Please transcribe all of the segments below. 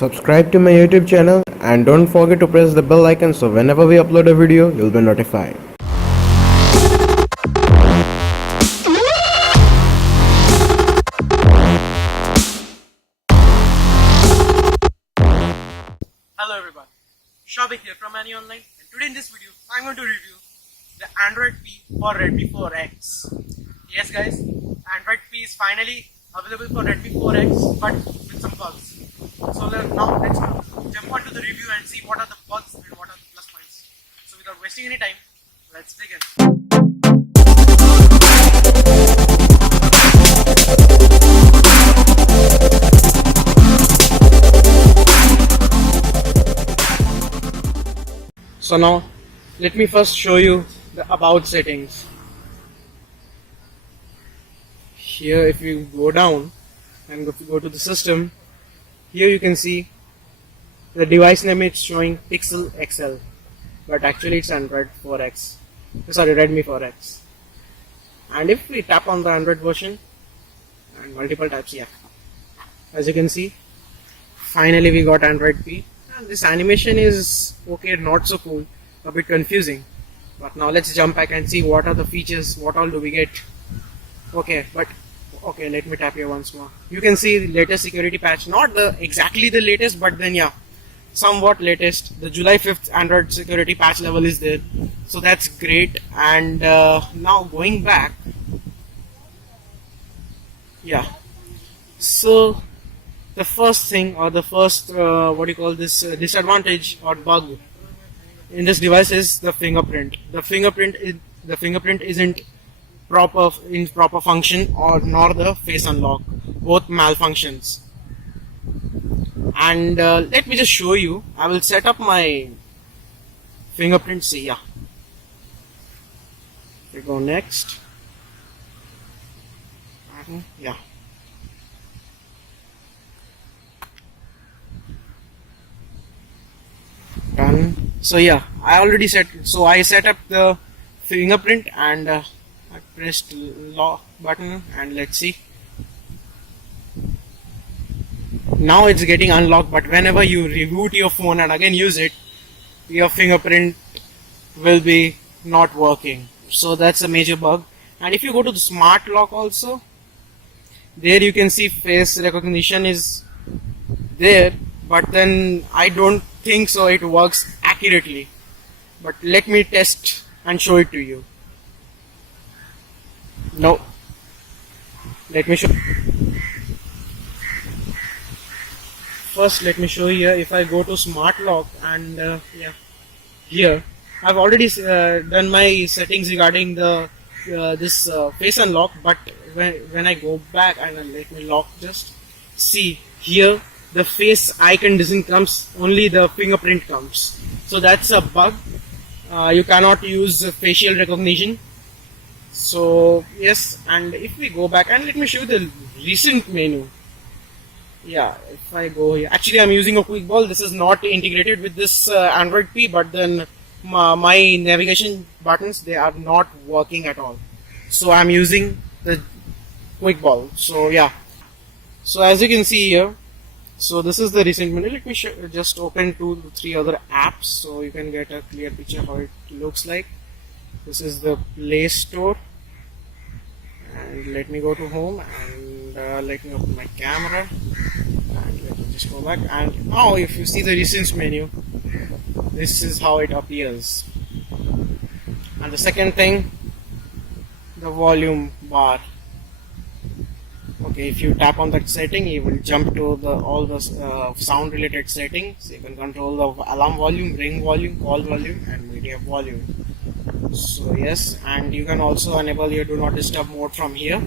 Subscribe to my YouTube channel and don't forget to press the bell icon so whenever we upload a video, you'll be notified. Hello everyone, Shabik here from Any Online, and today in this video I'm going to review the Android P for Redmi 4X. Yes guys, Android P is finally available for Redmi 4X but with some bugs. So now let's jump on to the review and see what are the bugs and what are the plus points. So without wasting any time, let's begin. So now let me first show you the about settings. Here if you go down and go to the system, here you can see the device name is showing Pixel XL, but actually it's Android 4X. Sorry, Redmi 4X. And if we tap on the Android version and multiple taps, yeah, as you can see, finally we got Android P. And this animation is okay, not so cool, a bit confusing. But now let's jump back and see what are the features, what all do we get. Okay, let me tap here once more. You can see the latest security patch, not exactly the latest, but then yeah, somewhat latest. The July 5th Android security patch level is there, so that's great. And now going back, yeah, so the first thing, or the first disadvantage or bug in this device is the fingerprint. The fingerprint isn't in proper function, or nor the face unlock, both malfunctions. And let me just show you. I will set up my fingerprint. See, yeah, we go next. Yeah, done. So yeah, I set up the fingerprint and I pressed lock button, and let's see. Now it's getting unlocked, but whenever you reboot your phone and again use it, your fingerprint will be not working. So that's a major bug. And if you go to the smart lock also, there you can see face recognition is there, but then I don't think so it works accurately. But let me test and show it to you. No, let me show. First let me show you. If I go to smart lock and yeah, here I've already done my settings regarding the this face unlock, but when I go back and let me lock, just see here the face icon doesn't comes, only the fingerprint comes. So that's a bug. You cannot use facial recognition. So yes, and if we go back and let me show you the recent menu. Yeah, if I go here, actually I'm using a quick ball. This is not integrated with this Android P, but then my navigation buttons, they are not working at all. So I'm using the quick ball. So yeah, so as you can see here, so this is the recent menu. Let me just open 2-3 other apps so you can get a clear picture how it looks like. This is the Play Store, and let me go to home, and let me open my camera, and let me just go back. And now if you see the recent menu, this is how it appears. And the second thing, the volume bar. Okay, if you tap on that setting, you will jump to all the sound related settings. You can control the alarm volume, ring volume, call volume, and media volume. So yes, and you can also enable your do not disturb mode from here.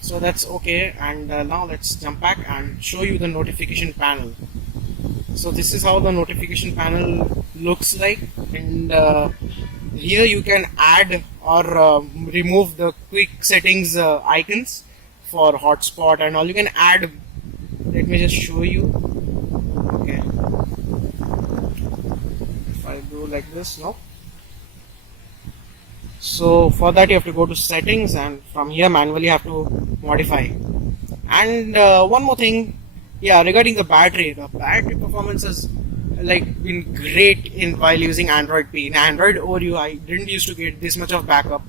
So that's okay. And now let's jump back and show you the notification panel. So this is how the notification panel looks like, and here you can add or remove the quick settings icons for hotspot and all. You can add. Let me just show you. Okay, if I do like this, no. So for that you have to go to settings, and from here manually you have to modify. And one more thing, yeah, regarding the battery performance has like been great in while using Android P. In Android Oreo, I didn't used to get this much of backup,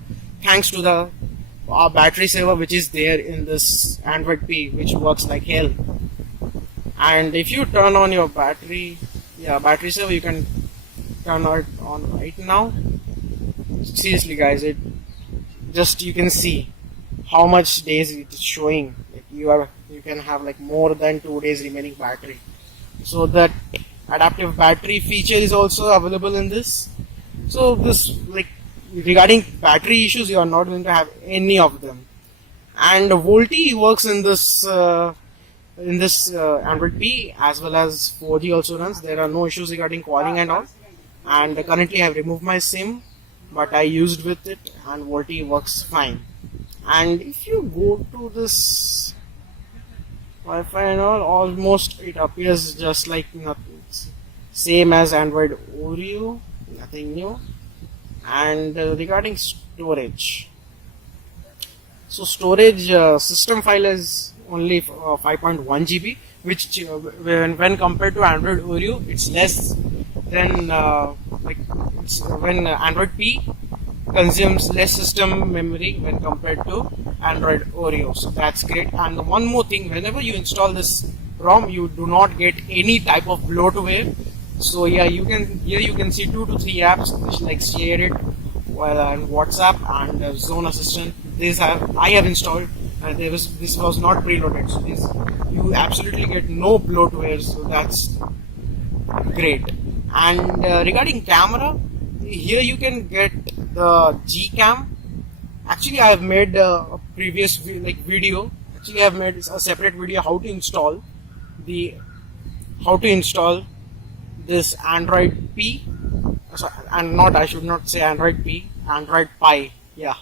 thanks to the battery saver which is there in this Android P, which works like hell. And if you turn on your battery, yeah, battery saver, you can turn it on right now. Seriously, guys, it just you can see how much days it is showing. Like you can have like more than 2 days remaining battery. So that adaptive battery feature is also available in this. So this, like, regarding battery issues, you are not going to have any of them. And VoLTE works in this Android P as well as 4G also runs. There are no issues regarding calling and all. And currently I have removed my SIM, but I used with it and VoLTE works fine. And if you go to this Wi-Fi and all, almost it appears just like nothing. Same as Android Oreo, nothing new. And regarding storage, so storage system file is only 5.1 GB, which when compared to Android Oreo, it's less than when Android P consumes less system memory when compared to Android Oreo. So that's great. And one more thing, whenever you install this ROM, you do not get any type of bloatware. So yeah, you can see 2 to 3 apps like Share It, and WhatsApp and Zone Assistant. I have installed, and this was not preloaded. So you absolutely get no bloatware. So that's great. And regarding camera, here you can get the Gcam. Actually, I have made a previous video. Actually, I have made a separate video how to install this Android P. I should not say Android P, Android Pie. Yeah,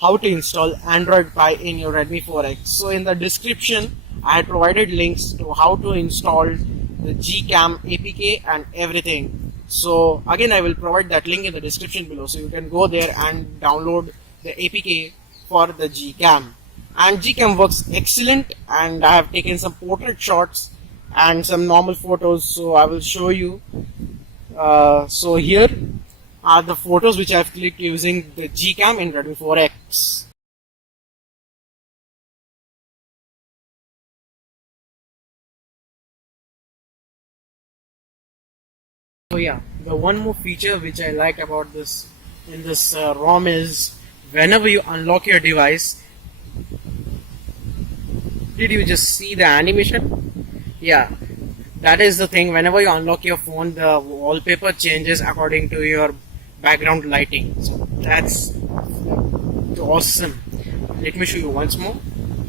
how to install Android Pie in your Redmi 4X. So in the description, I had provided links to how to install the Gcam APK and everything. So again, I will provide that link in the description below, so you can go there and download the APK for the Gcam. And Gcam works excellent, and I have taken some portrait shots and some normal photos, so I will show you. So here are the photos which I have clicked using the Gcam in Redmi 4X. So yeah, the one more feature which I liked about this in this ROM is whenever you unlock your device, did you just see the animation? Yeah, that is the thing. Whenever you unlock your phone, the wallpaper changes according to your background lighting. So that's awesome. Let me show you once more.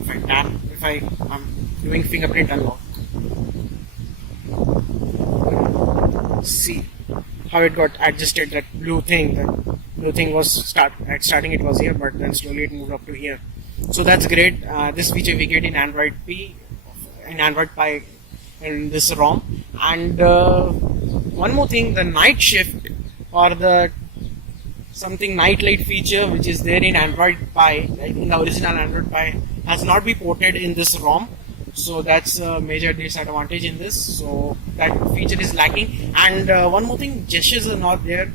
If I'm doing fingerprint unlock, see how it got adjusted. That blue thing was starting it was here, but then slowly it moved up to here. So that's great. This feature we get in Android P, in Android Pie, in this ROM. And one more thing, the night shift or the something night light feature which is there in Android Pie, like in the original Android Pie, has not been ported in this ROM. So that's a major disadvantage in this. So that feature is lacking. And one more thing, gestures are not there.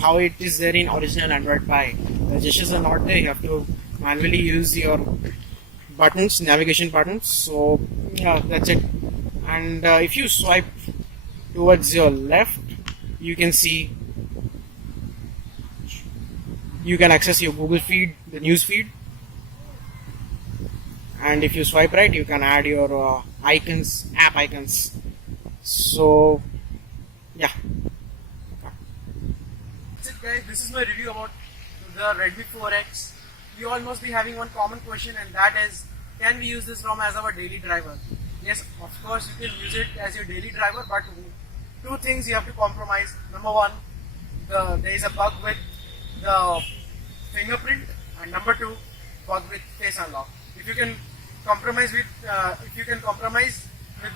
How it is there in original Android Pie, the gestures are not there. You have to manually use your buttons, navigation buttons. So yeah, that's it. And if you swipe towards your left, you can see, you can access your Google feed, the news feed. And if you swipe right, you can add your icons, app icons. So yeah, that's it, guys. This is my review about the Redmi 4X. You all must be having one common question, and that is, can we use this ROM as our daily driver? Yes, of course you can use it as your daily driver, but two things you have to compromise. Number one, there is a bug with the fingerprint, and number two, bug with face unlock. If you can compromise with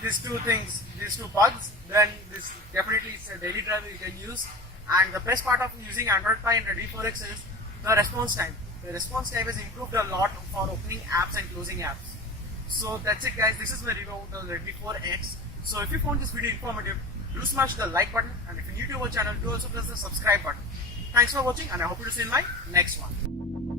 these two things, these two bugs, then this definitely is a daily driver you can use. And the best part of using Android Pie and Redmi 4X is the response time. The response time has improved a lot for opening apps and closing apps. So that's it guys, this is my review of the Redmi 4X. So if you found this video informative, do smash the like button, and if you're new to our channel, do also press the subscribe button. Thanks for watching, and I hope to see you in my next one.